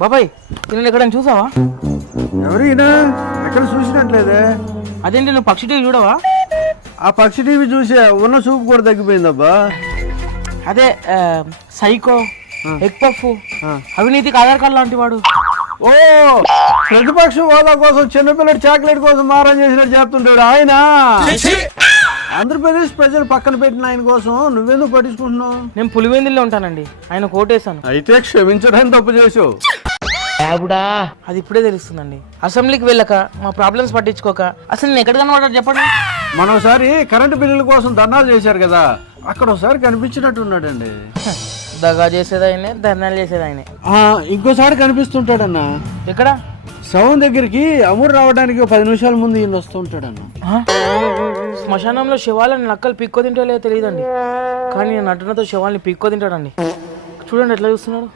బాబాయ్ నేను ఎక్కడైనా చూసావా? ఎవరైనా? ఎక్కడ చూసినట్లేదే? అదేంటి నువ్వు పక్షి టీవీ చూడవా? ఆ పక్షి టీవీ చూసే ఉన్న చూపు కూడా తగ్గిపోయిందబ్బా. అదే సైకో ఎగ్ పఫ్ ఆ. అవినీతికి ఆధార్ కార్డు లాంటి వాడు. ఓ ప్రతిపక్ష హోదా కోసం చిన్నపిల్లడు చాక్లెట్ కోసం మారం చేసినట్టు చెప్తుంటాడు ఆయన. ఆంధ్రప్రదేశ్ ప్రజలు పక్కన పెట్టిన ఆయన కోసం నువ్వెందుకు పట్టించుకుంటున్నావు? నేను పులివెందుల్లో ఉంటానండి. ఆయన కోటేశాను. అయితే క్షమించడానికి తప్పు చేసావు అది ఇప్పుడే తెలుస్తుందండి. అసెంబ్లీకి వెళ్ళక మా ప్రాబ్లమ్స్ పట్టించుకోక. అసలు నేను ఎక్కడ కనబడ్డా చెప్పండి? మనం ఒకసారి కరెంటు బిల్లుల కోసం ధర్నాలు చేశారు కదా అక్కడ ఒకసారి కనిపించినట్టున్నాడండి. దగా చేసేది ఆయనే ధర్నాలు చేసేది ఆయనే ఆ, ఇంకోసారి కనిపిస్తుంటాడన్న. ఎక్కడ? శవం దగ్గరికి అమూరు రావడానికి ఒక పది నిమిషాల ముందు ఈయన వస్తుంటాడన్న. ఆ? శ్మశానంలో శవాలను నక్కలు పిక్కో తింటో లేదో తెలియదండి. కానీ నటనతో శవాల్ని పిక్కో తింటాడండి. చూడండి ఎట్లా చూస్తున్నాడు.